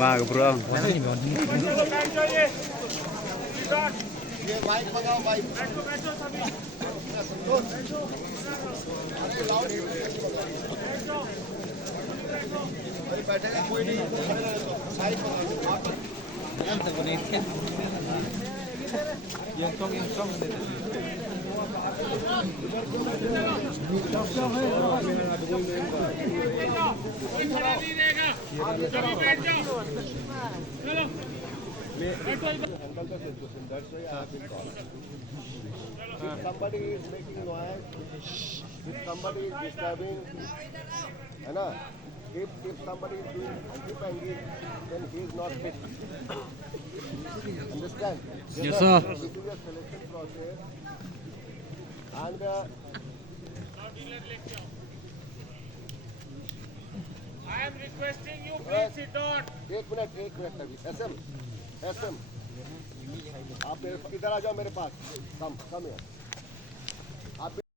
माग bro. ये mic लगाओ माइक। अरे बैठेगा कोई नहीं। Mic That's why I have been called. If somebody is making noise, if somebody is disturbing, है ना? If somebody is doing anti-pangy, then he is not fit. Understand? Yes, sir. This is a selection process, and I am requesting you, please sit down. एक minute अभी SM आप इधर आ जाओ मेरे पास कम यार आप